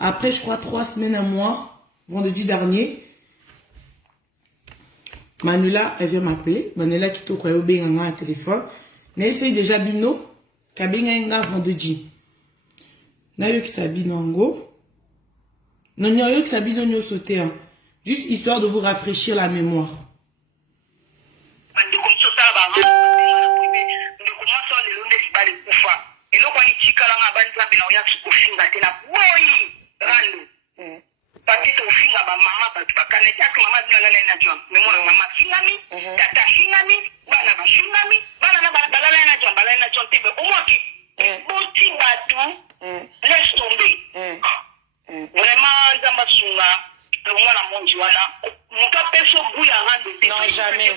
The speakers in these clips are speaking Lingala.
Après, je crois 3 semaines, un mois, vendredi dernier, Manuela, elle vient m'appeler. Manuela qui toque au bénin à téléphone. Mais c'est déjà bino. Kabinga vendredi. Nayo qui s'habille nango. Non, nayo qui s'habille non sauté. Juste histoire de vous rafraîchir la mémoire. Laisse tomber. Vraiment, non, jamais.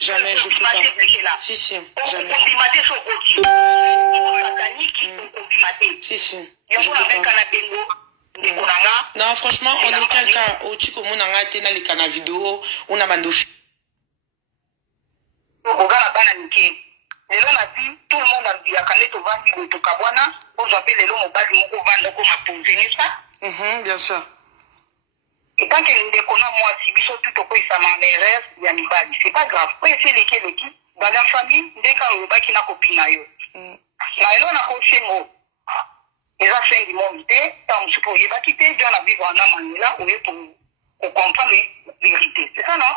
Jamais, je peux pas. Si, si, jamais. Si, si, je peux pas. Non, franchement, en aucun cas, au tu comme on a été dans les canaux vidéo, on a bandé. Tout le monde a dit à Kané to vandi ou to Kabwana, on s'appelle les lots mobile moko vendre comme à poser, n'est-ce pas? Bien sûr. Et tant qu'il y a moi, si biso tout au quoi ça m'enverrait, il y a une balle. C'est pas grave. Quand il fait l'équipe, dans la famille, dès qu'on va qui n'a copine là, yo. Là, on a aussi mot. Les affaires du monde, tant que pour y va quitter, on a vivre en amant là, où pour comprendre les vérités. C'est ça, non?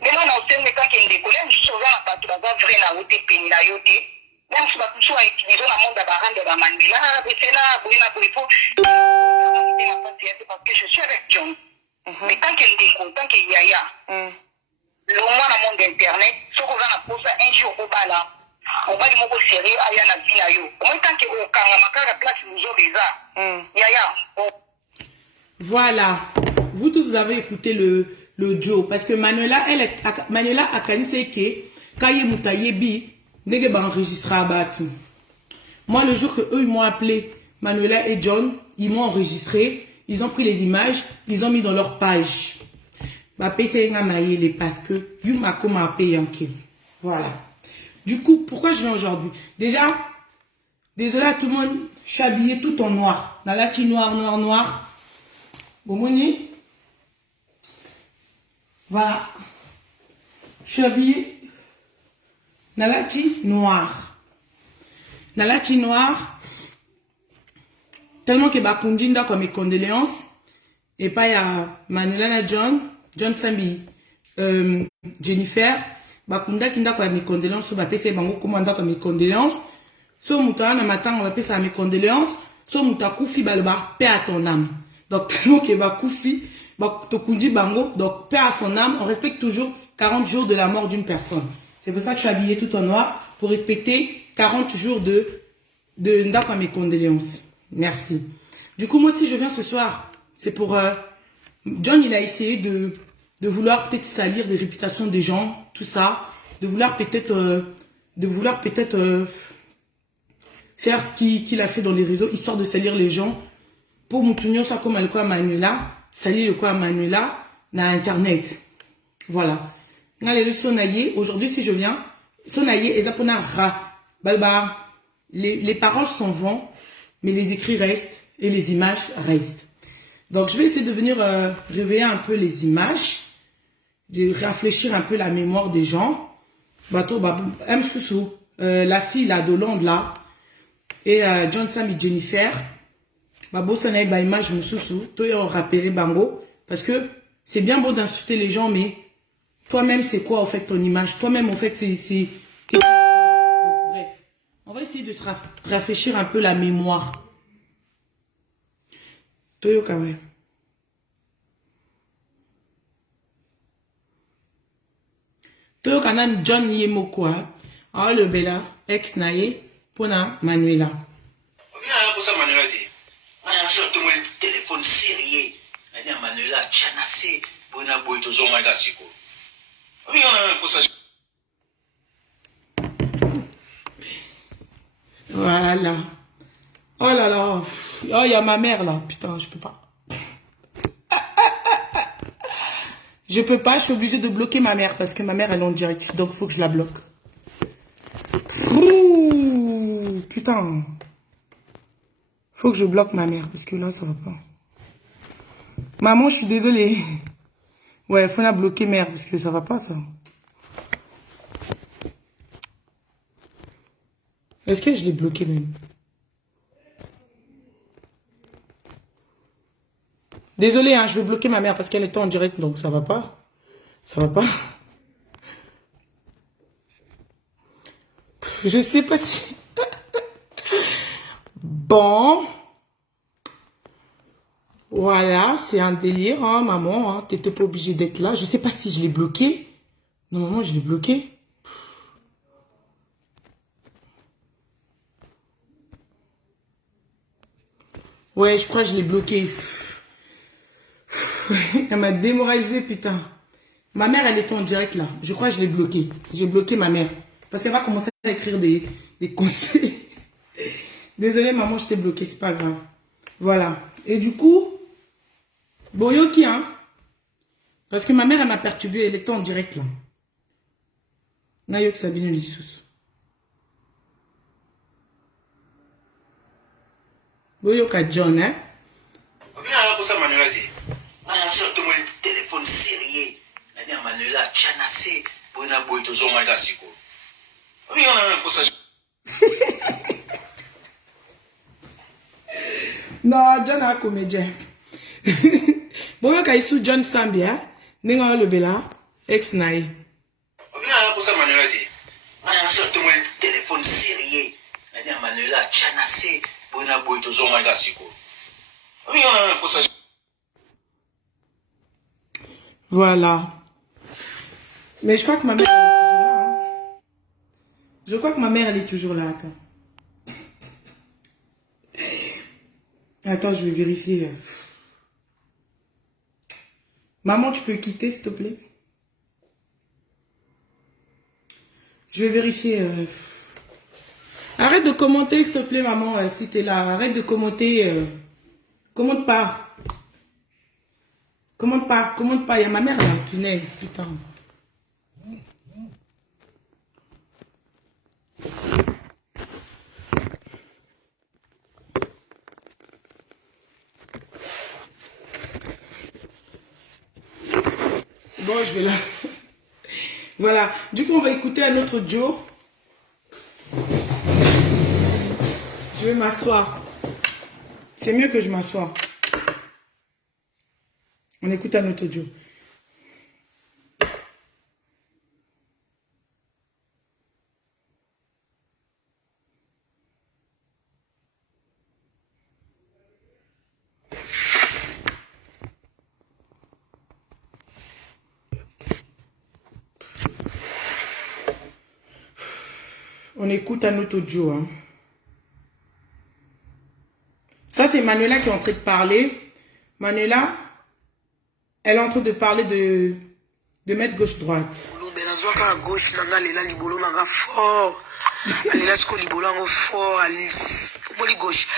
Mais là, on a aussi un temps qui est décollé, je suis souvent à partir de la vraie na haute péni la yote. Même si on a utilisé la monde de la rande de la mandela, c'est là, il faut. Parce que je suis avec John. Mais tant qu'il décolle, tant qu'il y a, le moins dans le monde d'internet, ce qu'on va poser un jour au bas là, on va dire que sérieux, il y a un vie. Au moins, tant qu'il y a la place, nous avons déjà. Voilà. Vous tous avez écouté le Joe, parce que Manuela a canisé que Kaye Moutayebi n'est pas enregistré à Batu. Moi, le jour que eux ils m'ont appelé, Manuela et John, ils m'ont enregistré, ils ont pris les images, ils ont mis dans leur page. Ma PC est parce que Yumako m'a payé. Voilà. Du coup, pourquoi je viens aujourd'hui? Déjà, désolé à tout le monde, je suis habillée tout en noir. Dans la team noir. Bomoni. Voilà. Je suis habillée dans la team noire. Dans la team noire. Tellement que Bakundinda comme mes condoléances. Et pas il y a Manuela John Sambi, Jennifer. Bakunda kinda comme mes condoléances. Ba pese bango commanda comme mes condoléances. So muta na matin on va pese mes condoléances. So muta kufi baloba paix à ton âme. Donc tellement que Bakufi Tokundi Bango, donc paix à son âme, on respecte toujours 40 jours de la mort d'une personne. C'est pour ça que je suis habillée tout en noir, pour respecter 40 jours de Ndakwa mes condoléances. Merci. Du coup, moi, si je viens ce soir, c'est pour... John, il a essayé de vouloir peut-être salir des réputations des gens, tout ça, de vouloir peut-être faire ce qu'il a fait dans les réseaux, histoire de salir les gens, pour Moutounio, ça comme elle quoi Manuela, salir le quoi Manuela, na Internet. Voilà. Aujourd'hui, si je viens, Sonaye, les paroles s'en vont, mais les écrits restent et les images restent. Donc, je vais essayer de venir réveiller un peu les images, de réfléchir un peu la mémoire des gens. M. Soussou, la fille là, de Londres là, et John Sam et Jennifer. Babo Sanaï, image Moussoussou, toi rappeler Bango, parce que c'est bien beau d'insulter les gens, mais toi-même, c'est quoi en fait ton image? Toi-même, en fait, c'est... Bref, on va essayer de se rafraîchir un peu la mémoire. Toyo Kawe. Toyo Kanan John Yemoko, ah le Bella, ex Naye, Pona Manuela. Surtout mon téléphone sérieux. Manuela Tchanase, Bona Boy, to Zoma Gassiko. Oui, on a un peu ça. Voilà. Oh là là. Oh, il y a ma mère là. Putain, je peux pas. Je peux pas, je suis obligée de bloquer ma mère parce que ma mère elle est en direct. Donc il faut que je la bloque. Putain. Faut que je bloque ma mère, parce que là, ça va pas. Maman, je suis désolée. Ouais, faut la bloquer mère, parce que ça va pas, ça. Est-ce que je l'ai bloqué même? Désolée, hein, je vais bloquer ma mère parce qu'elle était en direct, donc ça va pas. Ça va pas. Je sais pas si... Bon. Voilà, c'est un délire, hein, maman. Hein. T'étais pas obligée d'être là. Je sais pas si je l'ai bloqué. Non, maman, je l'ai bloqué. Ouais, je crois que je l'ai bloqué. Elle m'a démoralisé, putain. Ma mère, elle était en direct là. Je crois que je l'ai bloqué. J'ai bloqué ma mère. Parce qu'elle va commencer à écrire des conseils. Désolée, maman, je t'ai bloqué. C'est pas grave. Voilà. Et du coup, Boyoki, hein. Parce que ma mère, elle m'a perturbée. Elle était en direct là. Nayok Sabine Lissous. Boyoka John, hein. Téléphone sérieux. Manuela Chanase, Bona Boy, to Zoma Gassiko. Oui, on a un peu ça. Non, John a comédien. Boyoka isu John Sambia, Nenga le Bella, ex-naï. Oui, on a un peu ça, Manuela. On a un téléphone sérieux. Manuela Chanase, Bona Boy, to Zoma Gassiko. Oui, on a un peu ça. Voilà. Mais je crois que ma mère, elle est toujours là. Hein. Je crois que ma mère, elle est toujours là. Attends. Attends, je vais vérifier. Maman, tu peux quitter, s'il te plaît? Je vais vérifier. Arrête de commenter, s'il te plaît, maman, si t'es là. Arrête de commenter. Commente pas. Commente pas. Commente pas. Il y a ma mère là. Punaise, putain. Bon, je vais là. Voilà. Du coup, on va écouter un autre Joe. Je vais m'asseoir. C'est mieux que je m'assoie. On écoute un autre Joe. On écoute un autre audio. Hein. Ça, c'est Manuela qui est en train de parler. Manuela, elle est en train de parler de mettre gauche-droite. Gauche, gauche,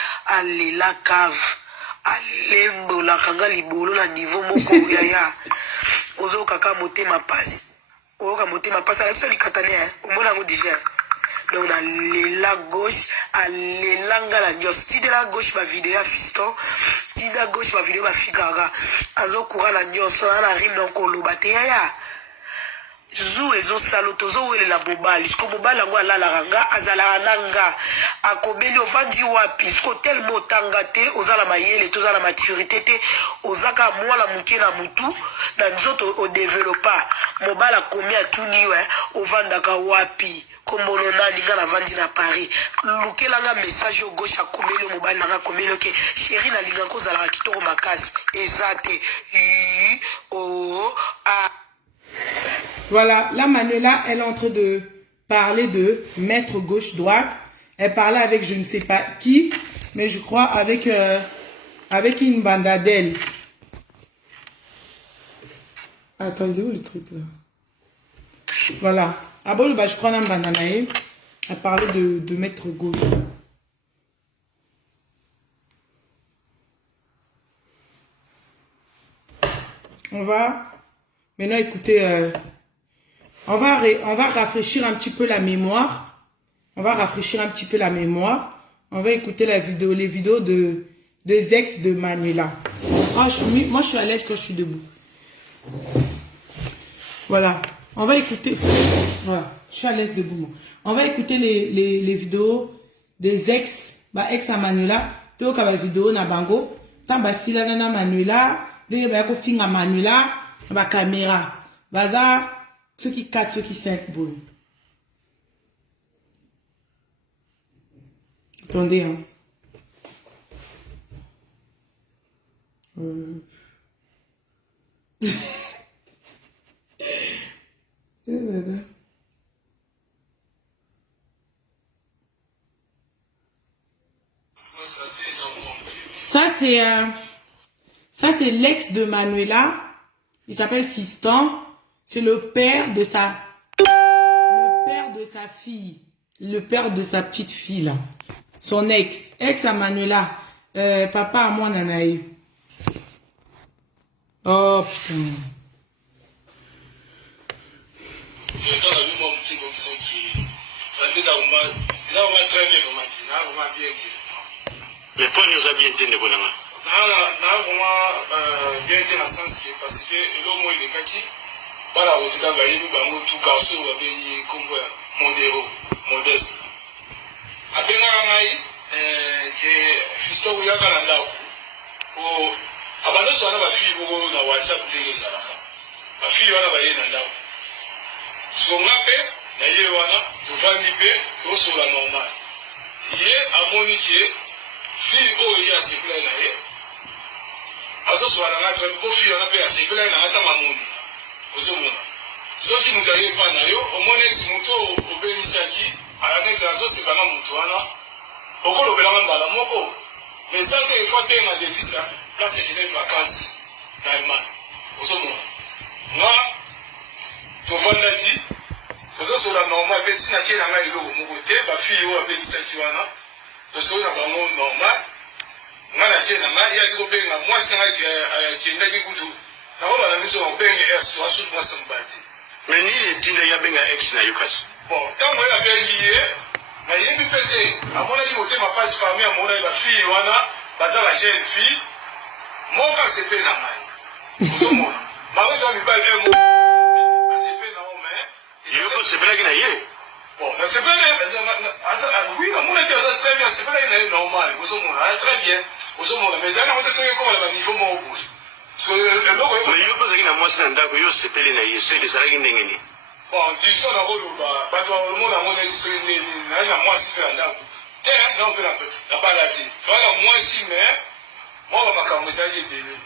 la cave, alembo la kanga libolo na niveau moko yaya. Ozo kaka moté ma passe. Ozo moté ma passe, avec ça likatane, omona ngo déjà. Donc na la gauche, alelanga la jos. Ti de la gauche ma vidéo à fiston, ti de la gauche ma vidéo ma figara. Azo courant la jos, na rime donc kolobate yaya. Zou ezo salo tozo wele la bobali sko bobali ngo ala la ranga azala nanga akobeli ovandi wapi sko tellement tanga te ozala mayele tozala maturité te ozaka mwala muke na mutu na nzoto o développa mobala combien tuni ovandaka wapi kombono nani nga na vandi na Paris lukelanga message au gauche akomeli mobali nanga komeli ke chéri na linga ko zala kitoko makasi ezate Voilà, là Manuela, elle est en train de parler de mettre gauche-droite. Elle parlait avec je ne sais pas qui, mais je crois avec une bandadelle. Attendez où le truc là? Voilà. Ah bon, bah, je crois que bandanae. Elle parlait de mettre gauche. On va maintenant écouter... On va rafraîchir un petit peu la mémoire. On va rafraîchir un petit peu la mémoire. On va écouter les vidéos des ex de Manuela. Ah, moi, je suis à l'aise quand je suis debout. Voilà. On va écouter... Voilà. Je suis à l'aise debout. Moi. On va écouter les vidéos des ex. Ex à Manuela. Théo ka vidéo na bango. Tamba sila na Manuela. Dès que ko finga Manuela. Ba caméra. Baza. Ceux qui 4, ceux qui 5. Bon. Attendez, hein. Ça c'est l'ex de Manuela. Il s'appelle Fiston. C'est le père de sa fille. Le père de sa petite fille là. Son ex à Manuela. Papa à moi Nanaï. Oh putain. Mais pour nous a bien entendu qu'on a. Bien été dans le sens que parce que le mot il est kaki. Voilà, on te donne la vie, tout garçon va venir comme modéro, modeste. Après que Fiston ou yaka na ndako. O abando so na ba fille bo na WhatsApp de salaka. Ba fille wana ba ye na ndako. So ngape na ye wana to vandi pe to so la normal. Ye amoni ke fille o ya sikla na ye. Aso so na ngata bo fille wana pe ya sikla na ngata mamoni. Osomona. Soki mutaye pa na yo, omone si muto obenisaki, ayaketa aso sikana mutu wana. Okolo belanga mbala moko. Mais ça il faut bien à dire ça. Là c'est une vacances dans Allemagne. Osomona. Moi to vanda ti. Ozo so la normal pe sina kena ngai lo mo côté ba fille o abenisaki wana. To so na ba mo normal. Ngana kena ngai ya ko benga moi sina ki ndaki kutu. Na wala na miso o benga es so asu na sambati. Mais ni tinda ya benga ex na yukas. Bon, tant moi ya bengi na yebi pete amona ki motema passe famille amona la fille wana baza la jeune fille moka sepe na mai somona mawe do mi ba emo sepe na o mais Yo sepe la kina ye. bon na sepe na asa oui amona ki asa très bien sepe la ina normal somona très bien somona mais ana moto soki comme la niveau mo obu so le logo Mais yo pas kina mwasi na ndako yo sepe na ye c'est que ça la ndenge ni. Bon, disons na koloba bato ba monde amona tsene na mwasi fe ndako te na on peut la baladi voilà moi si mais moi ba makambo ça j'ai belé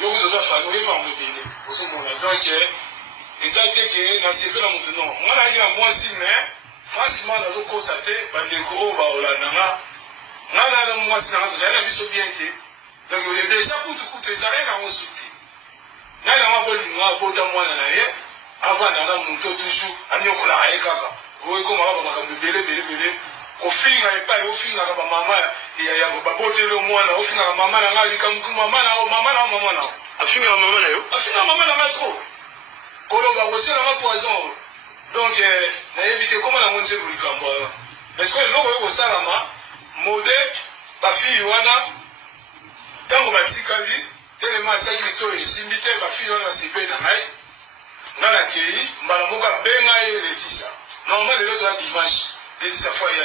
yo vous doit faire nous ma mo belé oso mo na donc exacté que na sepe na mutu non moi na moi si mais franchement na zo constater ba ndeko o ba olananga na moi si na zo na biso bien te donc il est déjà kutu ça rien na osuti na ma boli moi bota moi na ye avant na mutu toujours anyokola aye kaka oyo ko mama makambo belé ofinga epai ofinga ka mama ya ba botelo mwana ofinga ka mama na ngali ka mtu mama na Afinga mama na yo. afinga mama na trop koloba kosela ma poison donc na yebite comment na monte bulikambo parce que loko yo salama mode ba fille wana tango batikali tellement tsaki to esimbite ba fille wana sipe na ngai ngala kei mbala moka benga ye letisa normalement le to dimanche letisa fois ya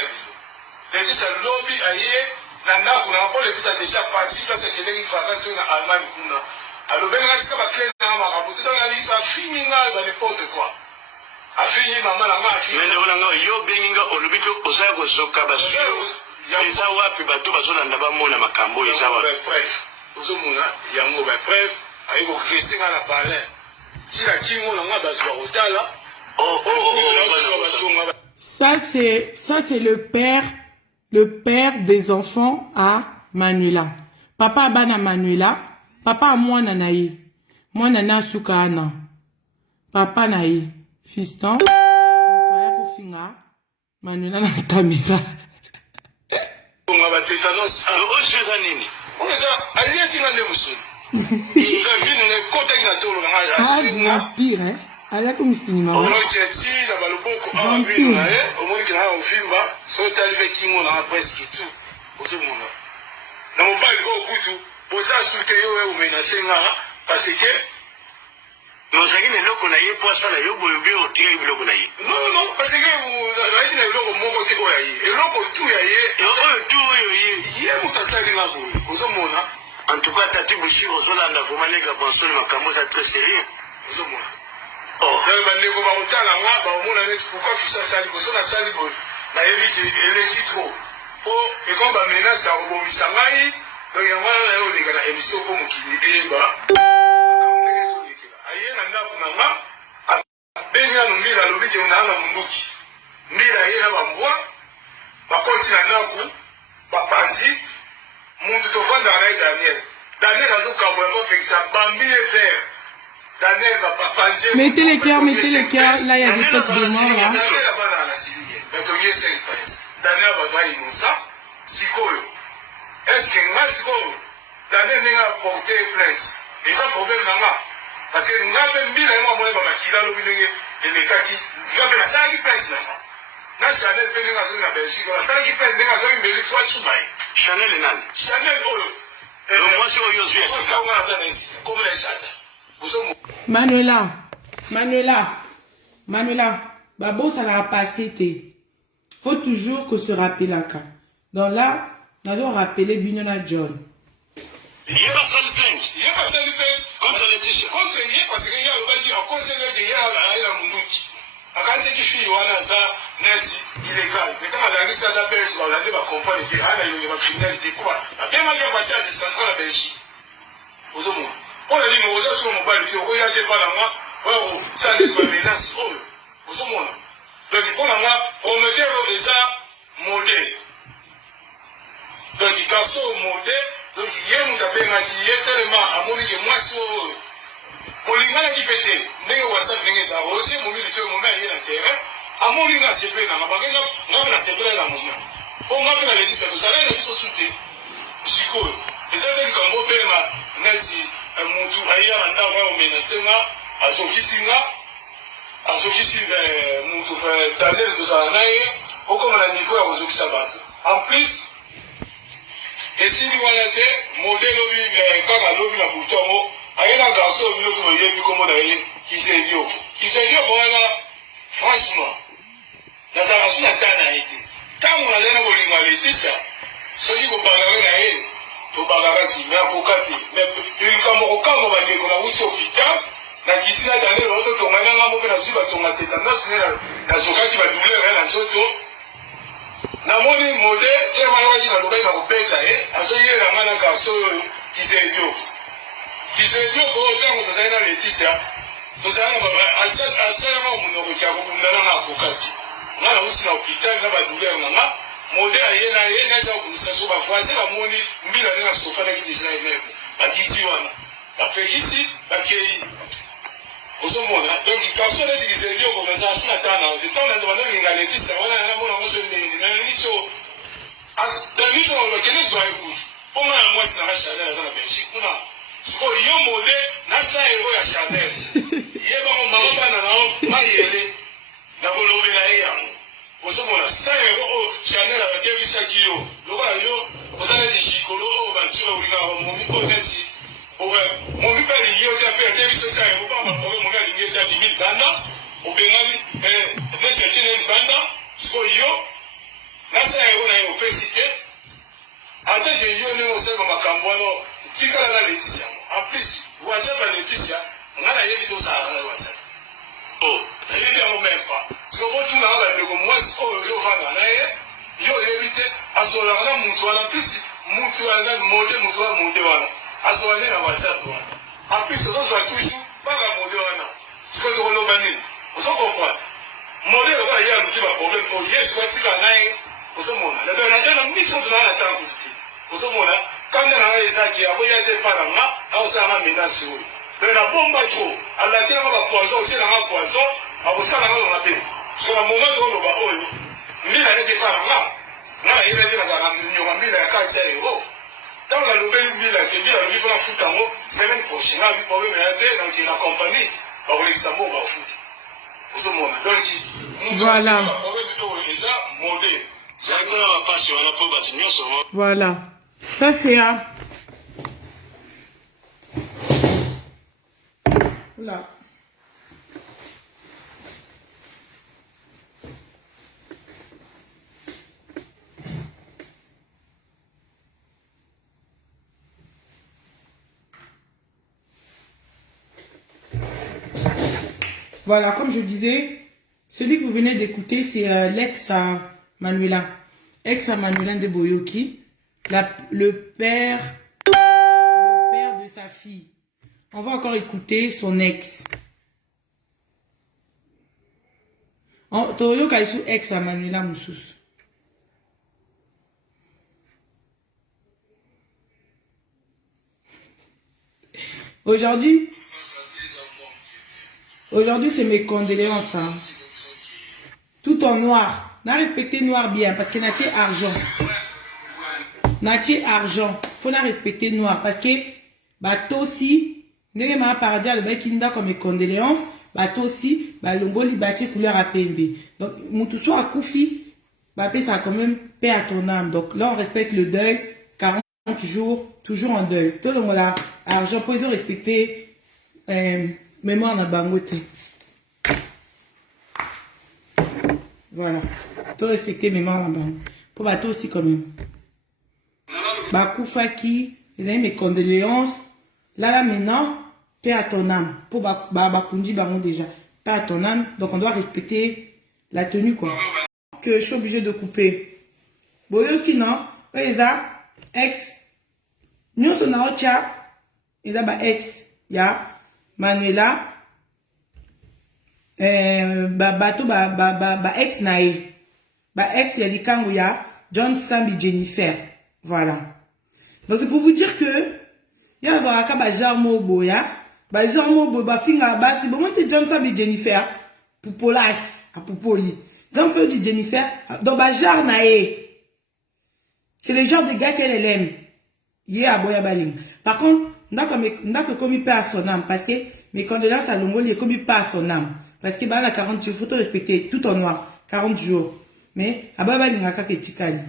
letisa lobby aye na ndako na ko letisa déjà parti parce que les vacances na Allemagne kuna alors benga tsika ba clé na makabu to na lisa fini nga ba n'importe quoi afini mama na nga afini Mais ndona nga yo benga olubito osaya ko soka basu eza wapi bato bazolanda bamona makambo eza wapi bref ozomona yango ba bref ayi ko kristenga na parler si la kingo na nga bato ba otala ça c'est le père des enfants à Manuela. Papa bana Manuela, papa moi nanaye. Moi nana sukana. Papa naye. Fiston. Toi ko finga. Manuela na caméra. On va tétanos. o seza nini On est allié singa ndemuso. Il vient ne côté na tolo na Ah, pire hein. Ala comme cinéma. On a dit la baloboko a vu na e, on moni kina au filmba, so tazi kingo na presque tout. Ozo mona. Na mobali ko kutu, boza sute yo e menacer nga parce que nous avons les locaux naïe pour ça la yobo yobi au tir les locaux naïe. Non, parce que la idée les locaux mon côté quoi yaïe. Et locaux tout yaïe, tout yaïe. Yé mutasali na bo. Ozo mona. En tout cas, Tati Bouchir, on a vraiment les gars pensent le macamo ça très sérieux. Ozo mona. Oh, les gars vont t'en avoir, bah on a dit pourquoi tu ça sali, parce que ça sali bon. La évite elle est trop. Oh, et quand bah menace ça au bisangai, donc il y a un les gars émission comme qui dit bah. Aye na ndaku na nga benga numbila lobije unaanga munduki. Ndira yena bambwa bakoti na ndaku bapanzi muntu tovanda na Daniel. Daniel azokambo ya pekisa bambi vert. Daniel va panzi. Mettez les cœurs, là il y a des têtes de mort là. Daniel va na silie. Batonye 5 princes. Daniel va va innocent. Sikoyo. Est-ce que nga sikoyo Daniel n'a porté plainte. Et ça problème nanga. Parce que nous avons mis les mots à Makila, et les kaki, nous avons la salle qui pèse là. Na Chanel peut nous avoir une Belgique, la salle qui pèse, nous avons une Belgique, soit Choubaï. Chanel et Nan. Chanel, oh, moi c'est Yosué, c'est ça. Comme les Chanel. Manuela, Babo, ça l'a passé, faut toujours que se rappelle là. Donc là, nous allons rappeler Bignona John. Il y a pas ça le plainte. Il y a pas ça le plainte. Contre les t-shirts. Contre lui, parce qu'il y a un conseil de Yala Mundouki. A quand c'est qui fait ça, net illégal. Mais quand on a réussi à la Belgique, on a dit qu'on comprend qu'il y a une criminalité. Quoi? Bien malgré passé à des centrales à Belgique. Aux hommes. On a dit, mais aux autres, on va dire, regardez pas la moi, ça n'est pas menace. Aux hommes. Donc, on mettait les arts modèles. Donc, les garçons modèles. Donc, il y a un qui est tellement à mon avis, moi, si on l'a dit pété, n'est-ce pas WhatsApp, n'est-ce pas aussi, mon militaire, mon mère, il est à terre, à mon avis, c'est pas là, on a c'est pas là, on m'a appelé à l'église, ça là, il a dit sauté, psycho, et ça fait comme mon père, nazi, mon tour, ailleurs, on a menacé, à son qui mon tour, d'aller de ça, on comme on a niveau à aux sabat. En plus, et si nous avons modèle quand on a l'objet à Boutongo, il y a un garçon qui s'est dit, franchement, dans la relation à été. Quand on a dit que ça, ceux qui ont parlé au Bagarati, mais mais il y a un hôpital, na kitina dane l'autre tongana ngambo pe na suba tonga tétanos na sokati ba douleur na nzoto. Na moni mode te mwana ki na lobai na kopeta asoye na mwana garso kisedio ko tango tozana Leticia tozana baba atsa ma munoko kya ko bundana na kokati na usi na hôpital na ba douleur na mode aye na za kunisa so ba voisin ba moni mbila na sofa na ki design mebe akiti wana après ici bakei osomona donc garçon est utilisé yo comme ça sur la tana de temps dans le linga Leticia wana na mona moso na nicho dans nicho le kele so écoute on a moi c'est la Chanel dans la Belgique on a so yo mode na sa ero ya Chanel yeba mo mama bana na mariele na bolobe na yango osomona sa ero Chanel avec Davis Akio yo osana di chikolo o bantu ulinga mo mi ko neti mon père il y a déjà des ça et on va problème mon gars il y a déjà 10 000 banda au bengali net c'est une banda so yo na ça et on a opacité ata de yo ne on sait ma kambwano tika la Leticia en plus WhatsApp la Leticia on a yebi to ça na WhatsApp oh il bien au même pas parce que bon tout là ba ko moi so yo vanda na yo éviter asola na muntu ala plus muntu ala mode wana asoane na WhatsApp en plus on soit toujours pas la mode ce que on l'a dit on se comprend modèle va y a un problème pour yes quoi tu vas naï on se monte la dernière na mix on a la temps on se monte quand on a les sacs à voyer des parents on s'en a menace de la bombe trop à la télé on va poison aussi dans un poison à vous ça on a fait sur un moment où on va oh mais là des parents là il va dire ça on a mis la 4 euros. Dans la nouvelle ville, qui est la vie de la foot en haut, semaine prochaine, la vie problème est donc la compagnie, Voilà. Voilà. Ça, c'est un... Là. Voilà, comme je disais, celui que vous venez d'écouter, c'est l'ex à Manuela. Ex à Manuela de Boyoki, le père de sa fille. On va encore écouter son ex. Toyo Kaisu ex à Manuela Moussous. Aujourd'hui, c'est mes condoléances. Hein. Tout en noir. On a respecté noir bien parce que Natie argent. Natie argent. Faut la respecter noir parce que bateau aussi, n'est pas paradis le bec inda comme mes condoléances. Bateau aussi, longo libati couleur à PNB. Donc, mon tout soit à Koufi, ça a quand même paix à ton âme. Donc là, on respecte le deuil. 40 jours, toujours en deuil. Tout le monde là, argent, pour respecter mémoire dans bangote. Voilà. Faut respecter mémoire dans bangote. Pour bateau aussi quand même. Bakoufaki, les amis, mes condoléances. Là maintenant, paix à ton âme. Pour Bakundi Baron déjà. Paix à ton âme. Donc on doit respecter la tenue quoi. Que je suis obligé de couper. Boyoki non. Eza ex. Nous sommes en chat. Eza ba ex. Ya Manuela. Bato ba ex nae. Ba ex ya likangu ya John Sambi Jennifer. Voilà. Donc c'est pour vous dire que il y a un cas genre boya, genre mobo ba finga ba si bon monte John Sambi Jennifer pour Polas à Popoli. Ils fait du Jennifer dans ba genre nae. C'est le genre de gars qu'elle aime. Il est à boya baling. Par contre, n'a que commis pas à son âme parce que mes condoléances à Longo il est commis pas à son âme parce que bah la 40 jours faut te respecter tout en noir 40 jours. Mais à boya baling aka ketikali.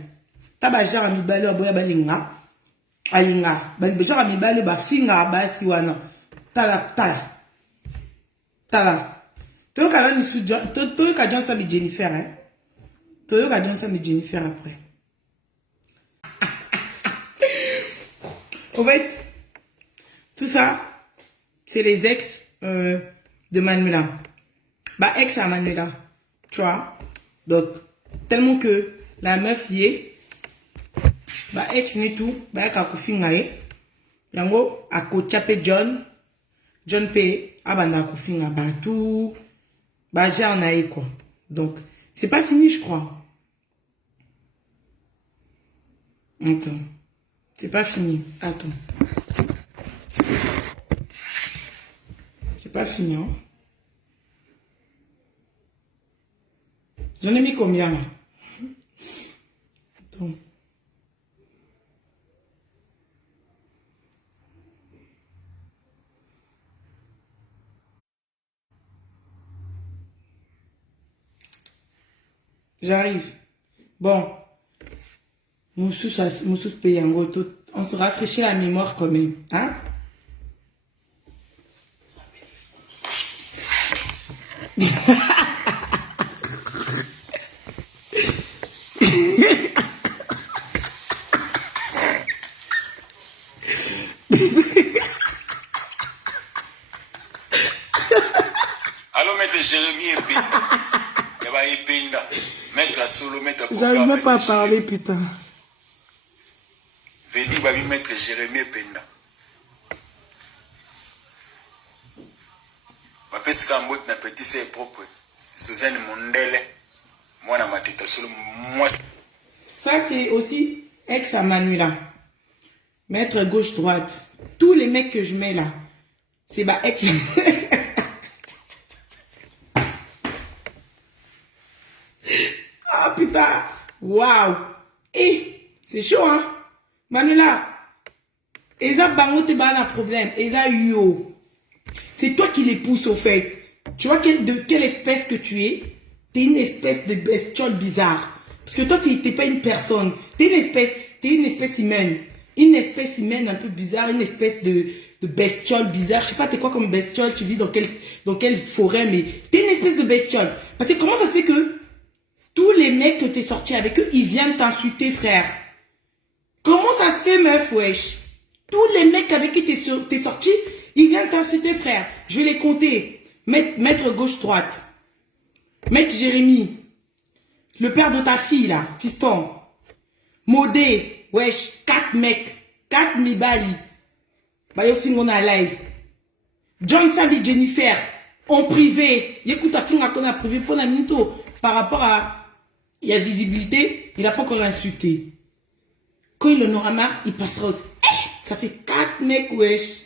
Taba genre ami balo à boya balinga. Alinga, genre ami balo ba finga ba siwana. Tala. Toi quand on sous toi quand John Sambi Jennifer hein. Toi quand John Sambi Jennifer après. En fait, tout ça, c'est les ex de Manuela. Bah ex à Manuela, tu vois. Donc tellement que la meuf y est. Bah ex n'est tout, bah y'a qu'à koufingae. Yango a kochape John P. Abanda koufinga bah tout. Bah j'ai en aïe quoi. Donc c'est pas fini je crois. Attends. C'est pas fini. Attends. C'est pas fini hein. J'en ai mis combien là? Attends. J'arrive. Bon. Moussous Payango, on se rafraîchit la mémoire quand même. Hein? Allô, maître Jérémy Epinda. Epinda. Maître Solo, maître Koka. J'arrive même pas à parler, putain. Vedi babi maître Jérémy Epinda. Ma pesika mbot na petit c'est propre. Suzanne Mondele. Moi na matita Solo moi. Ça c'est aussi ex à Manuela. Maître gauche-droite. Tous les mecs que je mets là, c'est ma ex. Ah putain, waouh. Eh, c'est chaud hein. Manuela, Eza bango te ba na problème, Eza yo. C'est toi qui les pousses au fait. Tu vois de quelle espèce que tu es? T'es une espèce de bestiole bizarre. Parce que toi, t'es pas une personne. T'es une espèce humaine. Une espèce humaine un peu bizarre, une espèce de bestiole bizarre. Je sais pas, t'es quoi comme bestiole? Tu vis dans quelle forêt, mais t'es une espèce de bestiole. Parce que comment ça se fait que tous les mecs que t'es sorti avec eux, ils viennent t'insulter, frère? Comment ça se fait, meuf, wesh? Tous les mecs avec qui t'es sorti, ils viennent t'insulter, frère. Je vais les compter. Maître gauche-droite. Maître Jérémy. Le père de ta fille, là. Fiston. Modé. Wesh. 4 mecs. 4 mibali. Bah, yo fin on a live. John Sabi Jennifer. En privé. Écoute, ta fille, on a privé pour la minute. Par rapport à la visibilité, il n'a pas encore insulté. Quand il en aura marre, il passera aussi. Ça fait 4 mecs, wesh.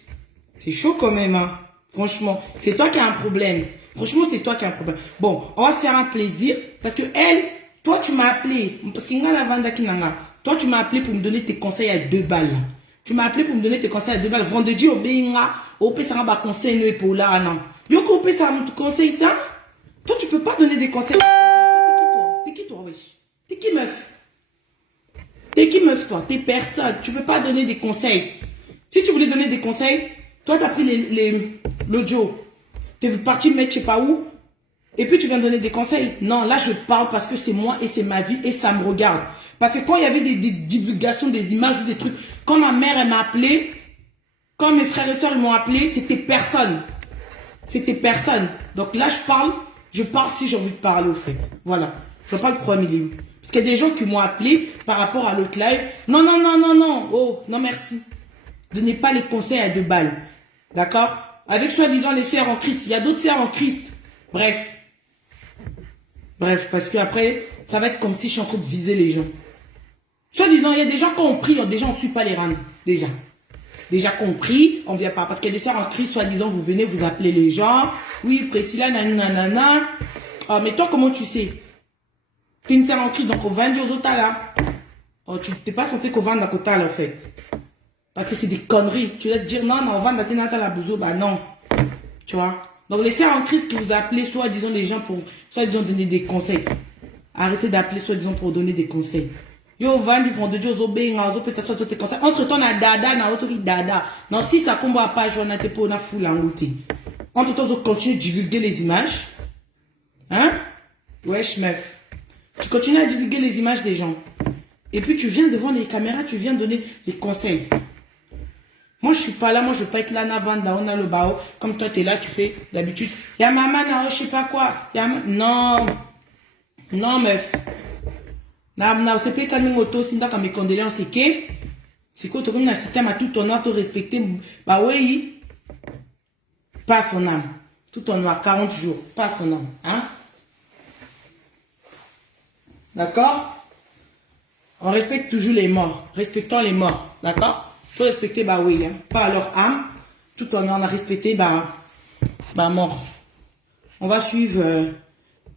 C'est chaud quand même, hein. Franchement, c'est toi qui as un problème. Franchement, c'est toi qui as un problème. Bon, on va se faire un plaisir. Parce que elle, toi, tu m'as appelé. Parce qu'il y a la vanda qui n'a. Toi, tu m'as appelé pour me donner tes conseils à 2 balles. Tu m'as appelé pour me donner tes conseils à 2 balles. Vendredi, au Béinga, au Pessara, bah, conseil, pour là, non. Yoko, au Pessara, tu conseilles, toi, tu peux pas donner des conseils. T'es qui, toi, wesh? T'es qui, meuf? T'es qui, meuf, toi? T'es personne. Tu peux pas donner des conseils. Si tu voulais donner des conseils, toi, tu as pris l'audio. Tu es parti mettre je sais pas où. Et puis, tu viens donner des conseils. Non, là, je parle parce que c'est moi et c'est ma vie et ça me regarde. Parce que quand il y avait des divulgations, des images ou des trucs, quand ma mère, elle m'a appelé, quand mes frères et soeurs m'ont appelé, c'était personne. C'était personne. Donc là, je parle si j'ai envie de parler, au fait. Voilà. Je parle pour 1 million. Parce qu'il y a des gens qui m'ont appelé par rapport à l'autre live. Non, non, non, non, non. Oh, non, merci. Donnez pas les conseils à 2 balles. D'accord? Avec soi-disant les sœurs en Christ. Il y a d'autres sœurs en Christ. Bref. Bref, parce que après, ça va être comme si je suis en train de viser les gens. Soi-disant, il y a des gens qui ont pris, déjà on ne suit pas les rangs. Déjà. Déjà compris, on ne vient pas. Parce qu'il y a des sœurs en Christ, soi-disant, vous venez, vous appelez les gens. Oui, Priscilla, nanana. Oh, mais toi, comment tu sais? Tu es une sœur en Christ, donc on vend aux autres là. Oh, tu n'es pas censé qu'on vende à côté là, en fait. Parce que c'est des conneries. Tu vas te dire, non, non, on vend à la bouzo. Bah non. Tu vois? Donc les sœurs en Christ qui vous appelez, soit disons les gens pour, soit disons donner des conseils. Arrêtez d'appeler, soit disons pour donner des conseils. Yo, vend, ils vont de Dieu, soit tes conseils. Entre temps, on a dada, na aussi dada. Non, si ça combat pas, on a pour on a foule en route. Entre temps, on continue de divulguer les images. Hein? Wesh, meuf. Tu continues à divulguer les images des gens. Et puis tu viens devant les caméras, tu viens donner des conseils. Moi, je suis pas là, moi, je veux pas être là, Navanda, on a le bao. Comme toi, tu es là, tu fais d'habitude. Y'a maman, je sais pas quoi. Non. Non, meuf. C'est pas comme une auto, c'est dans mes condoléances, c'est que. C'est quoi, tu as un système à tout ton noir, te respecter. Bah oui. Pas son âme. Tout ton noir, 40 jours. Pas son âme. Hein? D'accord? On respecte toujours les morts. Respectons les morts. D'accord? Faut respecter, bah oui, hein. Pas leur âme, tout en a respecté, bah mort. On va suivre,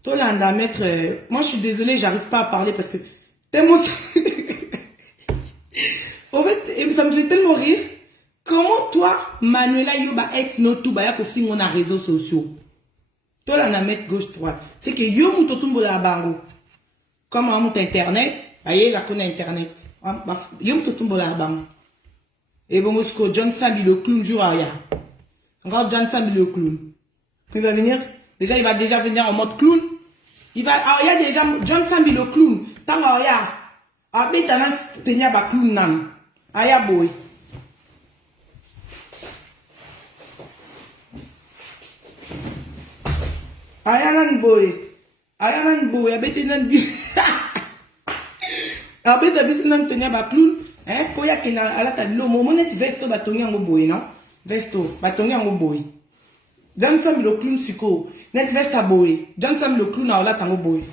Tolanda, maître, moi je suis désolée, j'arrive pas à parler parce que, tellement, en fait, ça me fait tellement rire, comment toi, Manuela Yoba, ex notu, bah y'a fin on a réseaux sociaux. Tolanda, maître gauche-droite. C'est que yo moutotumbo la bango. Comme on monte internet, bah y'a la connaît internet. Yo moutotumbo la bango. Et bon, John Sambi le clown jour à ya. Encore John Sambi le clown. Il va venir. Déjà, il va déjà venir en mode clown. Il va. Ah, il y a déjà John Sambi le clown. Tant que ya. Ah, mais t'as tenir ba clown nam. Ah, ya boy. Ah, ya nan boy. Ah, ya nan boy. Ah, mais t'es nan bi. Ah, mais t'as nan tenir ba clown. Hein, pour y a qu'il a la table, mon vesto batongi en boy, non? Vesto, batongi en boy. John Sam le clown suko, net vesta boy. John Sam le clown a la tango boy.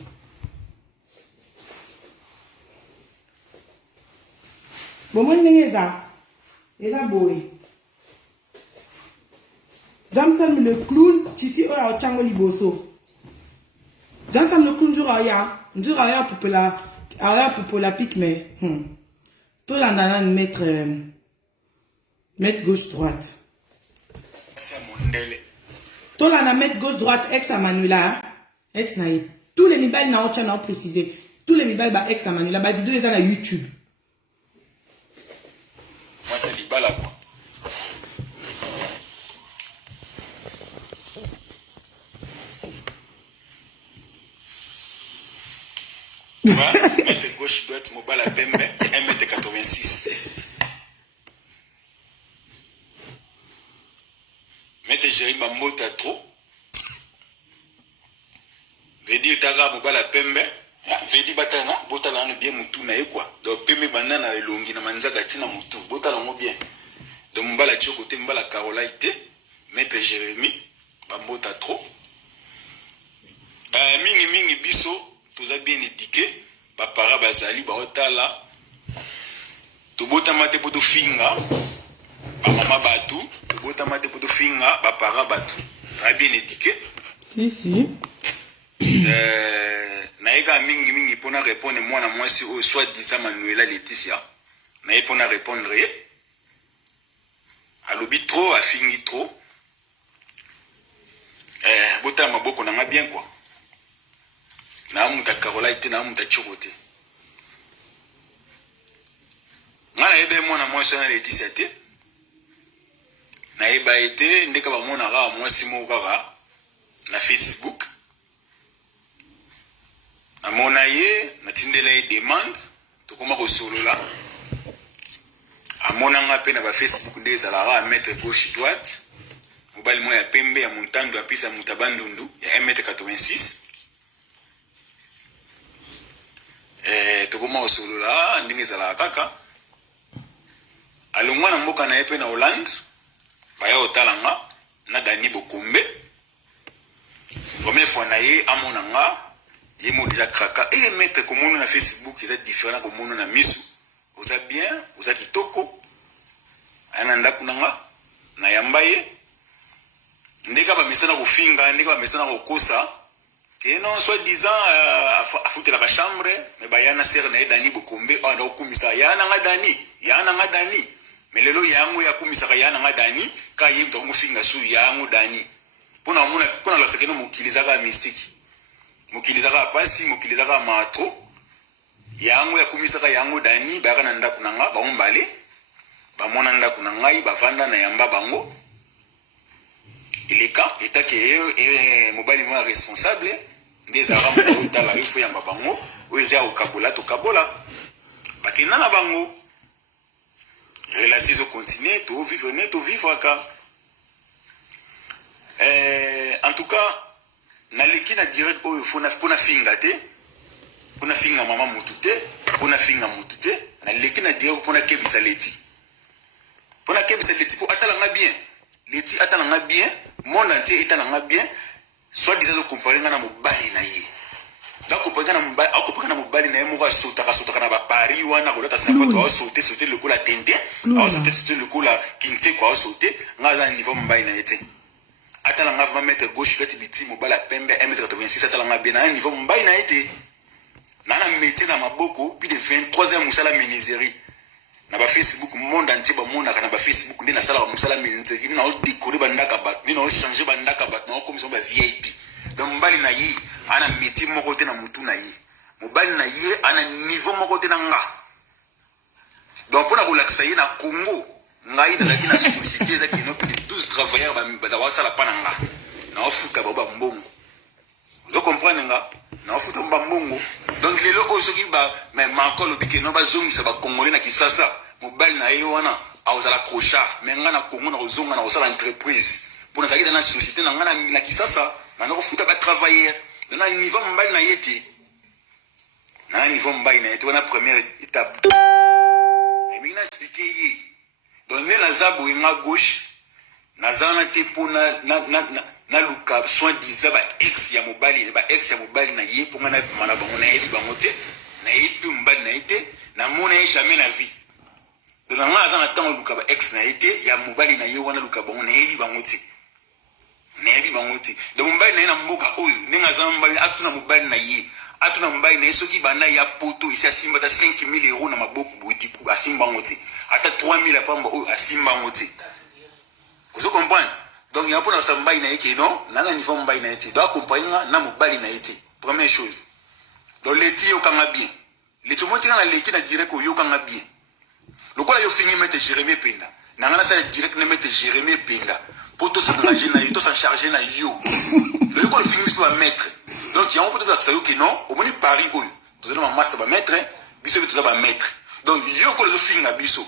Bon, moi, n'est pas et là, boy. John Sam le clown, tu sais, oh, au chango liboso. John Sam le clown, jour à ya, pour la pique, mais, tout là, on a mettre gauche-droite. C'est mon délai. Toi là, na mettre gauche-droite, ex à Manuela. Ex na ye. Tous les mibali na ocha na précisé. Tous les mibali ba ex à Manuela. Ba vidéo ils ont na YouTube. Moi c'est libala quoi. Mettre gauche droite mobile à pembe 1m86. Mettre Jérémy Mota trop. Vedi taga mobile à pembe. Vedi batana botala no bien mutu na ye quoi. Donc pembe banana elongi na manzaka tina mutu botala mo bien. Donc mbala tio côté mbala Carolaite. Mettre Jérémy Mota trop. Mingi biso tout ça bien étiqueté. Bapara bazali baotala. Tobota mate poto finga. Bamama batu. Tobota mate poto finga. Bapara batu. Très bien étiqueté. Si. Naïga mingi pour répondre moi na moi si soit disant Manuela Laetitia. Naïga pour répondre. Alobi trop, a fingi trop. Bota maboko na bien quoi. Na muta Carolaite na muta Chokote. Ngana ebe mona mwasi na Laetitia te. Na eba ete ndeka ba mona ga mwasi mo kaka na Facebook. Na mona ye na tindela ye demande to koma ko solola. Amona nga pe na ba Facebook ndeza la ga mettre gauche droite. Mobile mo ya pembe ya montando apisa mutabandundu ya 1m86. Tokoma osolola ndenge zala kaka alongwa na mboka na epe na Hollande baya otalanga na Dani Bokombe première fois na ye amona nga ye mo déjà kraka et mettre komono na Facebook c'est différent komono na misu oza bien oza kitoko ana ndaku nanga na yambaye ndeka ba mesana ko finga ndeka ba mesana ko kosa. Et non, soi-disant, à foutre la chambre, mais bah, yana sert na Dani Bokombe, on a kumisa, yana nga Dani. Mais le lo yangu ya kumisa yana nga Dani, ka yim to mufinga su yangu Dani. Pona mona kona la sekeno mukilizaka mystique. Mukilizaka pasi, mukilizaka matro. Yangu ya kumisa ka yangu Dani, ba kana ndaku nanga, ba ombale. Ba mona ndaku nanga, ba vanda na yamba bango. Il est quand état que mobile moi responsable des arabes dans la rue ya babango ou ils au kabola to kabola bakina na bango relation continue to vivre ka en tout cas na lekina direct o fona pona finga te pona finga mama mutute pona finga mutute na lekina direct pona kebisa leti po atalanga bien leti atalanga bien mon entier etalanga bien soit disant de comparer na mobali na ye donc comparer na mobali na ye mo ka sota na ba Paris wana ko lota sapato a sauter le coup la tente a sauter le coup la kinte ko a sauter ngaza niveau mobali na ye atalanga va mettre gauche droite biti mobali pembe 1m86 atalanga bien na niveau mobali na ye na métier na maboko puis de 23e musala menuiserie na ba Facebook monde entier ba mona kana ba Facebook ndina sala ba musala menuiserie na o décorer bandaka bat ndina o changer bandaka bat na o comme ça ba VIP donc mbali na yi ana métier moko te na mutu na yi mobali na yi ana niveau moko te na nga donc pour na ko lakisa yi na Congo ngai na kina société za kino plus de 12 travailleurs ba wasala pananga na ofuka ba mbongo vous comprenez nga na ofuta ba mbongo donc les locaux soki ba mais makolo bikeno ba zongisa ba congolais na Kisasa mobile na ye wana aozala crochat mais nga na Congo na ozonga na osala entreprise pour na zakita na société na nga na Kisasa na na ofuta ba travailleurs na niveau mobile na yeti na niveau mobile na yeti wana première étape et mina expliquer yi donc na zabo nga gauche na zana te pona na luka soin disant ba ex ya mobali na ye pour na mana bango na yebi bango te na yebi mobali na ite na mona ye jamais na vie donc na nga zana tango luka ba ex na ite ya mobali na ye wana luka bango na yebi bango te donc mobali na ye na mboka oyo ninga zana mobali atuna mobali na ye atuna mobali na ye soki bana ya poto isi asimba ta 5000 euros na maboko boutiku asimba bango te ata 3000 apamba oyo asimba bango te vous comprenez Donc il y a pour ça mbaï na été non, na niveau mbaï na été. Donc accompagner na mobali na été. Première chose. Donc l'été yo kanga bien. Les tout monter na l'été na direct ko yo kanga bien. Le quoi yo fini mettre Jérémie Penda. Na ngana ça direct na mettre Jérémie Penda. Pour tout s'engager na yo, tout s'en charger na yo. Le quoi le fini ça va mettre. Donc il y a un peu de ça yo qui non, au moins Paris oyo. Tout ça ma master va mettre, biso tout ça va mettre. Donc yo ko le fini na biso.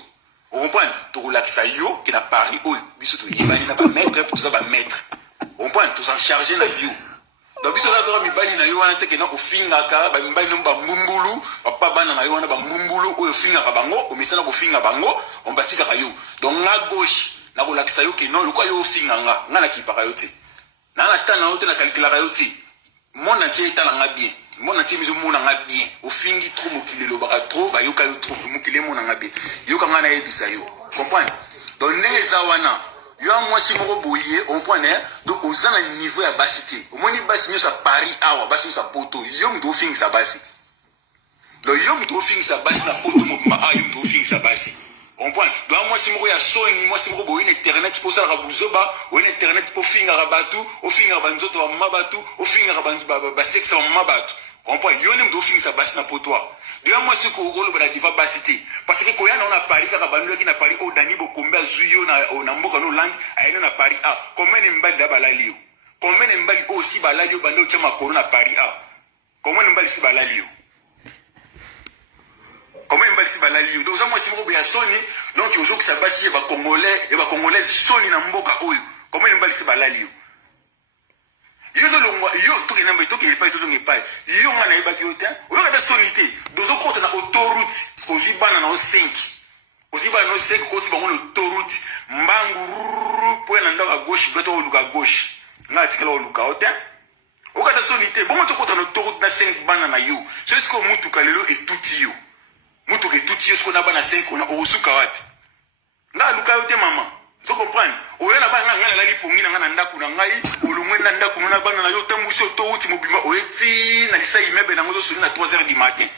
Vous comprenez? Tu relaxes yo qui n'a Paris oyo. Biso tout yibani na ba mettre, tout ça va mettre. Vous comprenez? Tout s'en charger na yo. Donc biso ça doit mi bani na yo wana te ke na ko finga ka ba mbani no ba mumbulu, papa bana na yo wana ba mumbulu oyo finga ka bango, o misana ko finga bango, on batika ka yo. Donc na gauche na relaxa yo ke non le quoi yo finga nga na ki pa ka yo te. Na na tana yo te na calculer ka yo te. Mon entier est en bien. Mon entier est en bien. Au fin du trop mokile lo baka trop ba yo ka yo trop mokile mon en bien. Yo ka ngana yebisa yo. Comprendre? Donc neza wana yo moi si moko boye, on prend donc aux ans niveau ya basité. Au moins ni basi nyo sa Paris awa, basi sa poto. Yo mdo fin sa basi. Donc yo mdo fin sa basi na poto mo ma yo mdo fin sa basi. On prend donc moi si moko ya Sony, moi si moko boye internet pour ça rabuzoba, ou internet pour finga rabatu, au finga banzoto wa mabatu, au finga banzu ba sexe wa mabatu. On prend yo mdo fin sa basi na poto. Donc moi si ko golo ba diva basité parce que ko ya na Paris ka bandu ki na Paris o dani bo kombe azuyo na mboka no langue ayena na Paris a combien de mbali da balalio combien de mbali aussi balalio bando chama corona Paris a combien de mbali si balalio combien de mbali si balalio donc ça moi si mo ya Sony donc yo zo que ça basi ba congolais et ba congolaise Sony na mboka oyo combien de mbali si balalio yo zo longwa yo to ke namba to ke pa to zo ngepa yo ngana e ba ki oten o ka da sonité dozo kota na autoroute ozibana na o 5 ozibana no 5 ko si bango l'autoroute mbangu po na ndaka gauche beto o luka gauche nga tikala o luka oten o ka da sonité bon to kota na autoroute na 5 bana na yo so est-ce que mutu kalelo e tuti yo mutu ke tuti yo sko na bana 5 na o suka wapi nga luka oten mama. Tu comprends? Oye na bana ngana lali pongi na ngana ndaku na ngai olumwe na ndaku na bana na yo tambusi autoroute mobima oeti na lisa imebe na ngozo soni na 3h du matin.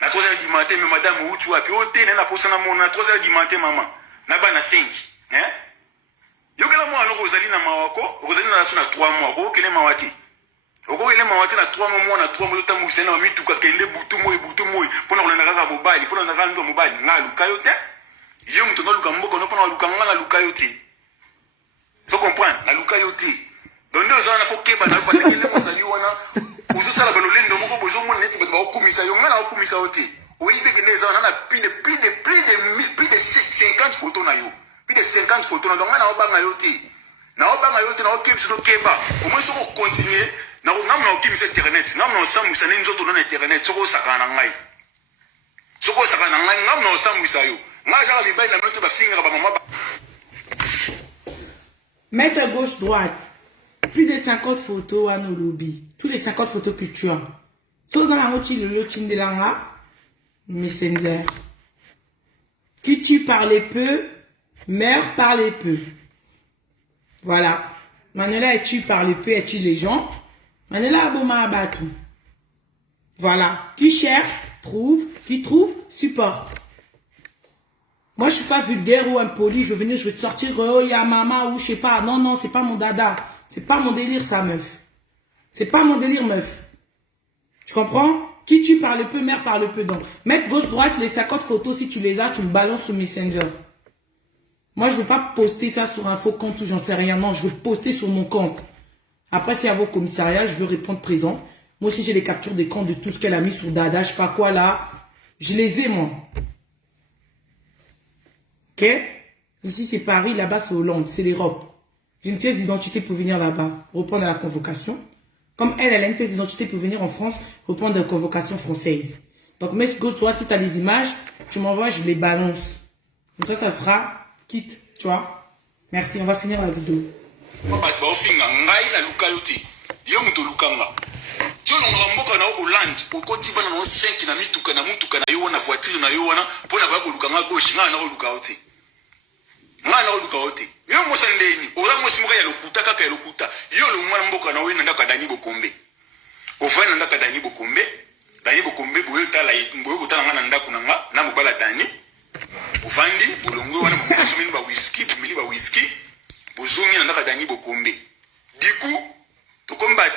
Na 3h du matin mais madame utu wapi ote na posa na mona na 3h du matin mama na bana 5 hein yo kala mo ano kozali na mawako kozali na sona 3 mois ko kele mawati oko kele mawati na 3 mois na 3 mois tambusi na mituka kende butu moy pona kolanda kaka mobali pona na kaka mobali ngalu kayote yo mto no luka mboko no pona luka ngana luka yote. Faut comprendre na luka yote. Donc deux ans na faut keba na parce que les mozali wana uzo sala balolendo moko bozo mon net ba okumisa yo ngana okumisa yote. Oui be que les ans na plus de 50 photos na yo. Plus de 50 photos na donc ngana obanga yote. Na obanga yote na okimisa no keba. Au moins soko continuer na ngamna okimisa internet. Ngamna osamusa nzoto na internet soko sakana ngai. Soko sakana ngai ngamna osamusa yo. Mettre gauche-droite. Plus de 50 photos à nos lobbies. Tous les 50 photos que tu as. Sauf dans la route, le chin de l'anga. Messenger. Qui tue parle peu, meurt parle peu. Voilà. Manuela, elle tue parle peu, elle tue les gens. Manuela, Aboma abattu. Voilà. Qui cherche, trouve. Qui trouve, supporte. Moi, je suis pas vulgaire ou impoli. Je veux venir, je vais te sortir, oh, il y a maman ou je sais pas. Non, non, c'est pas mon dada. C'est pas mon délire, ça, meuf. C'est pas mon délire, meuf. Tu comprends? Qui tu parles peu, mère parle peu. Donc, mettre gauche-droite, les 50 photos, si tu les as, tu me balances sur Messenger. Moi, je veux pas poster ça sur un faux compte ou j'en sais rien. Non, je veux poster sur mon compte. Après, s'il y a vos commissariats, je veux répondre présent. Moi aussi, j'ai les captures d'écran de tout ce qu'elle a mis sur dada, je sais pas quoi, là. Je les ai, moi. Ok? Ici, c'est Paris, là-bas, c'est Hollande, c'est l'Europe. J'ai une pièce d'identité pour venir là-bas, reprendre à la convocation. Comme elle a une pièce d'identité pour venir en France, reprendre à la convocation française. Donc, mets gauche-droite, si tu as les images, tu m'envoies, je les balance. Comme ça, ça sera quitte, tu vois. Merci, on va finir la vidéo. Ngana oluka ote yo mosa ndeni ora mosi moka ya lokuta kaka ya lokuta yo lo mwana mboka na we ndaka dani bokombe ovana ndaka dani bokombe boyo tala mboyo kutana ngana ndako nanga na mobala dani ovandi bolongo wana mosomini ba whisky bimili ba whisky bozongi na ndaka Dani Bokombe. Du coup, to comme vers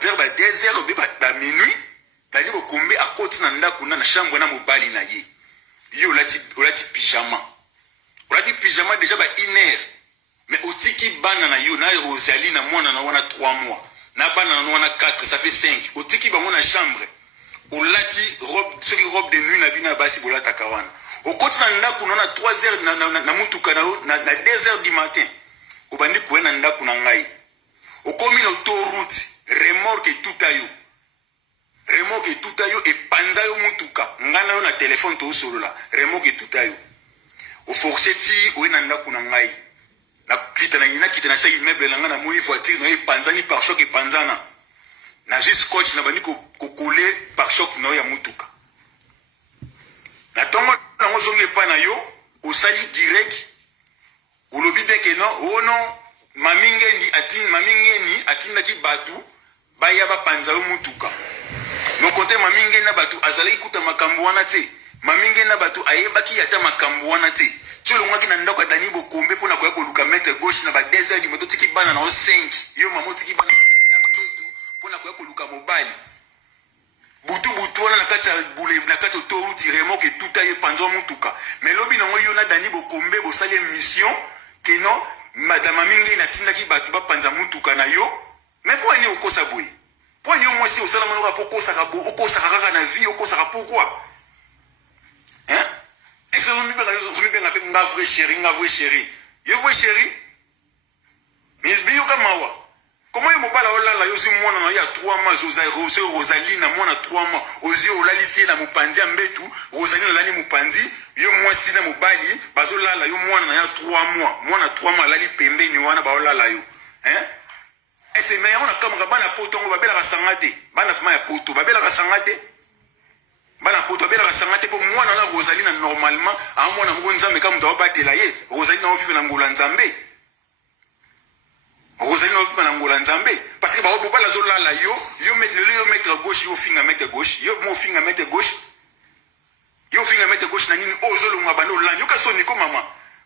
2h ba minuit, Dani Bokombe a côté na ndako na chambre na mobali na ye. Yo olati pyjama. Olati pyjama déjà ba 1h. Mais otiki bana na yo na Rosalie na mwana na wana 3 mois. Na bana na wana 4, ça fait 5. Otiki bango na chambre. Olati robe de nuit na bina basi bolata kawana. Okoti na ndako na 3h na mutuka na 2h du matin. Obandi kuena ndako na ngai. Okomi na autoroute, remorque tout ayo. Remorque tout ayo e panza yo mutuka. Ngana yo na téléphone to solola. Remorque tout ayo. O forceti oena ndako na ngai. Na kita na sa immeuble na ngana moi voiture no e panzani par choc e panzana. Na juste scotch na bani ko coller par choc no ya mutuka. Na tongo na ngozonge pa na yo, osali direct. Olobi beke no, oh non, mamingeni atindaki batu baya ba panza yo mutuka. No kote mamingeni na batu azali kuta makambo wana te. Mamingeni na batu ayebaki ata makambo wana te. Tsholo ngaki na ndako Dani Bokombe pona ko luka mettre gauche na ba 2h du moto tiki bana na 5. Yo mamo tiki bana na mbetu pona ko luka mobali. Butu wana na kati ya boulevard na kati autoroute remorque tout aye panzo mutuka. Mais lobi na yo na Dani Bokombe bo sali mission que non madame Mingi na tindaki batu ba panza mutuka na yo. Mais pour ani okosa boy. Pour ani moi si osala manoka pokosa ka bo okosa kaka na vie okosa ka pourquoi? Hein? Est-ce que vous me nga vrai chéri? Yo vrai chéri? Mais biyo kamawa. Comment yo mobala olala yo si mwana na ya 3 mois Rosalie na mwana 3 mois ozi olalisie na mupanzi mbetu Rosalie na lali mupanzi yo mwasi na mobali bazolala yo mwana na ya 3 mois mwana 3 mois lali pembeni wana ba olala yo hein ese me ona kamera bana poto ngo babela kasangate bana fama ya poto babela kasangate bana poto babela kasangate po mwana na Rosalie na normalement a mwana mgonza me kama ndo batela ye Rosalie na ofife na ngola nzambe Rosalie na na ngola nzambe parce que ba obala zolala yo mettre gauche yo finga mettre gauche yo mo finga mettre gauche na nini ozolonga bano la yo kasoni ko mama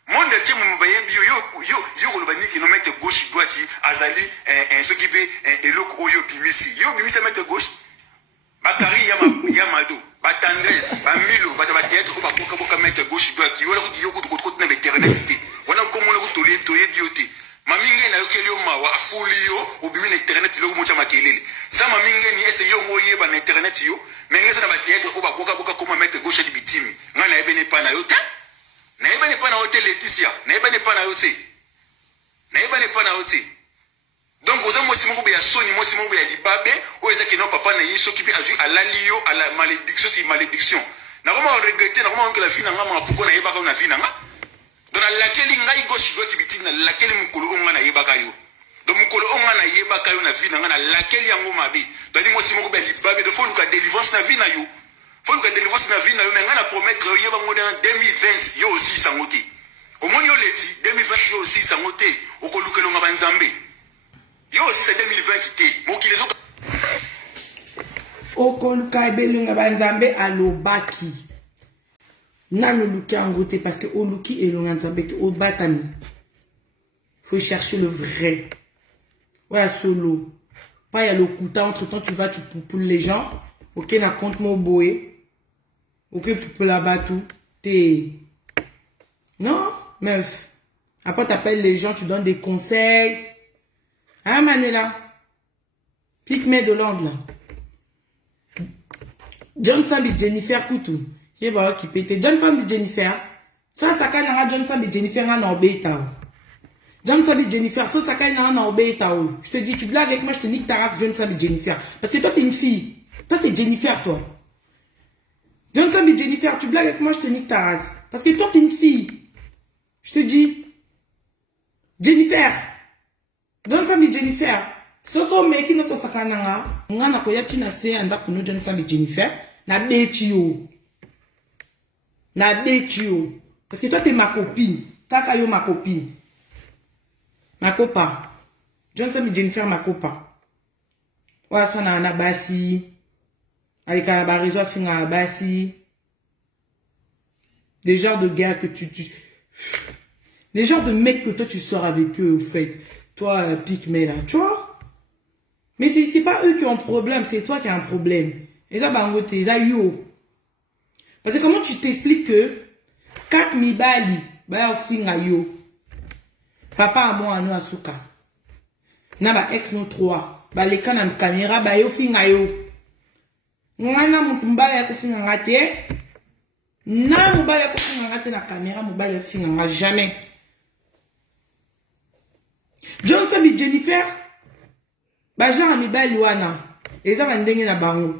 monde ti mo baye bio yo ko lobani ki no mettre gauche droite azali s'occuper eloko oyo bimisi yo bimisi mettre gauche bakari ya mado ba tendresse ba milo ba théâtre ko ba boka mettre gauche droite yo ko na l'éternité wana ko mo ko toye bioté maminge na yokeli mawa afuli yo obimi na internet lo mocha makelele sa maminge ni ese yo ngoyeba na internet yo mengeza na batete ko bakoka koma mettre gauche di bitimi ngana ebene pa na yo te na ebene pa na hotel Laetitia na ebene pa na yo te donc oza mosi moko be ya soni mosi moko be ya libabe o ezaki no papa na yeso kipi azu alali yo à la malédiction si malédiction na koma regretter na koma que la vie na ngama poko na yeba ka na vie na nga donc laquelle ngai gauche droite bitimi na laquelle mukolo onga na yeba ka yo donc mukolo onga na yeba ka yo na vie na nga na laquelle yango mabe donc ni mosi moko be libabe de faut luka délivrance na vie na yo faut luka délivrance na vie na yo mais nga na promettre yeba ngo en 2020 yo aussi sangote au moins yo leti 2020 yo aussi sangote okoluka longa banzambe yo aussi 2020 te mokile zo okoluka belunga banzambe alobaki nano luki yango te parce que oluki elonga nzambe te obatami faut chercher le vrai ouais solo pas y a le couteau entre temps tu vas tu poules les gens ok na compte mo boé ok tu peux la battre t'es non meuf après t'appelles les gens tu donnes des conseils hein Manuela pique-moi de l'angle là John Sambi Jennifer Koutou je vais qui pète John Sambi Jennifer ça ça quand on a John Sambi Jennifer on a obéi tao John Sambi Jennifer ça quand on a obéi tao je te dis tu blagues avec moi je te nique ta race John Sambi Jennifer parce que toi t'es une fille toi t'es Jennifer toi John Sambi Jennifer tu blagues avec moi je te nique ta race parce que toi t'es une fille je te dis Jennifer John Sambi Jennifer soko meki no ko sakana nga na ko yatina se anda kuno John Sambi Jennifer na betio parce que toi t'es ma copine taka yo ma copine ma copa John Sambi Jennifer ma copa wa sona na basi alika ba réseau finga basi des genres de gars que tu Les genres de mecs que toi tu sors avec eux, au fait. Toi, Pygmée, là, tu vois. Mais c'est pas eux qui ont un problème, c'est toi qui as un problème. Et ça, bangote, ça, yo. Parce que comment tu t'expliques que 4 mibali, bah, finga yo. Papa à moi, nous, à Souka. Na ba ex no 3. Ba les canam caméra, ba yo finga yo. Mwana mutumba ya kufinga ngate. Na mubali ya kufinga ngate na caméra, mubali ya finga ngate jamais. John Sabi Jennifer. Ba genre mibali wana. Eza ba ndenge na bango.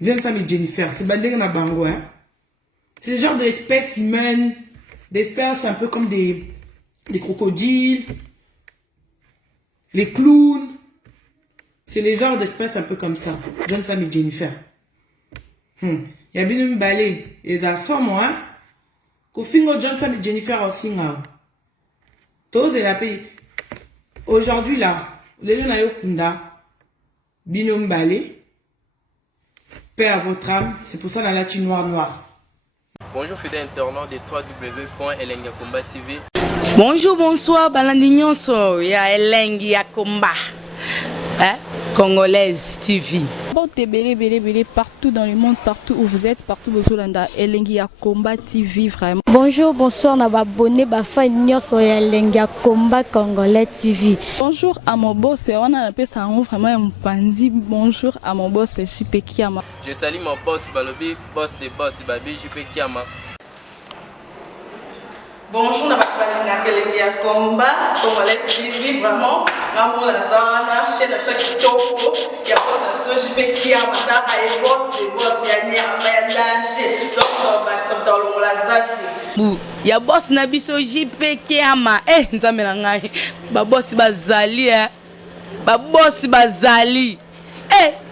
John Sabi Jennifer, c'est ba ndenge na bango, hein. C'est le genre d'espèces humaines, d'espèces un peu comme des crocodiles, les clowns. C'est les genres d'espèces un peu comme ça. John Sam et Jennifer. Il y a bien une balai. Et ça sort moi. Qu'au fingo John Sam et Jennifer au fingo. Tous et la paix. Aujourd'hui là, les gens n'ont kunda. Binôme balai. Paix à votre âme. C'est pour ça la latine noire. Bonjour fidèles internautes de www.elengiakomba TV. Bonjour, bonsoir, Balandignon, ya Elengi Yakomba, Congolaise TV. Bon, t'es belé partout dans le monde, partout où vous êtes, partout où vous êtes, Elengi Yakomba TV, vraiment. Bonjour, bonsoir, on a abonné, bafa nyonso ya Elengi Yakomba Congolais TV. Bonjour à mon boss, on a appelé ça vraiment un pandi. Bonjour à mon boss, JP Kiama. Je salue mon boss Balobi, boss des boss, Babi, JP Kiama. Bonjour, na bakalanga Elengi Yakomba Congolais TV, vraiment. Maman la zana, chaîne de kitoko, ya boss na JP Kiama, ta ay boss des boss ya ni ya danger. Donc ba samta lo la zaki. Ya boss na biso JP Kiama, nzambe na ngai. Ba boss bazali ba boss bazali.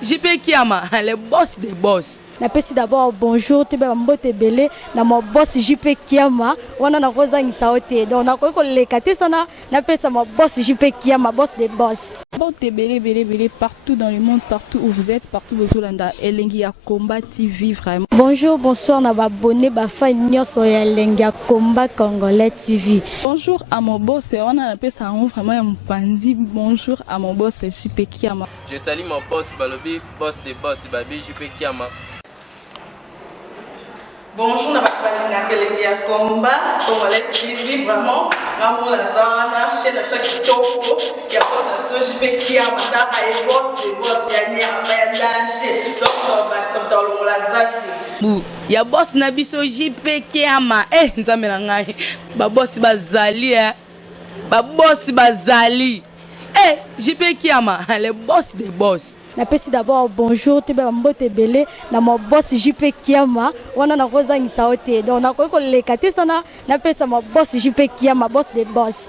JP Kiama, le boss des boss. Napesi d'abord bonjour, tu peux mbote belé na mon boss JP Kiama, wana na kozangisa ote. Donc na ko lekate sana, napesa mon boss JP Kiama, boss des boss. Bon, t'es belé partout dans le monde, partout où vous êtes, partout où vous êtes, Elengi Yakomba TV, vraiment. Bonjour, bonsoir, on a abonné, bafa nyonso ya Elengi Yakomba Congolais TV. Bonjour à mon boss, on a appelé ça vraiment un pandi. Bonjour à mon boss, JP Kiama. Je salue mon boss Balobi, boss des boss, Babi, JP Kiama. Bonjour, na bakalanga Elengi Yakomba Congolais TV, vraiment. Maman la zana, chaîne de kitoko, ya boss na JP Kiama, ta ay boss des boss ya ni ya danger. Donc ba samta lo la zaki. Ya boss na biso JP Kiama, nzambe na ngai. Ba boss bazali ba boss bazali. JP Kiama, le boss des boss. Napesi d'abord bonjour, tu peux mbote belé na mon boss JP Kiama, wana na kozangisa ote. Donc na ko lekate sana, napesa mon boss JP Kiama, boss des boss.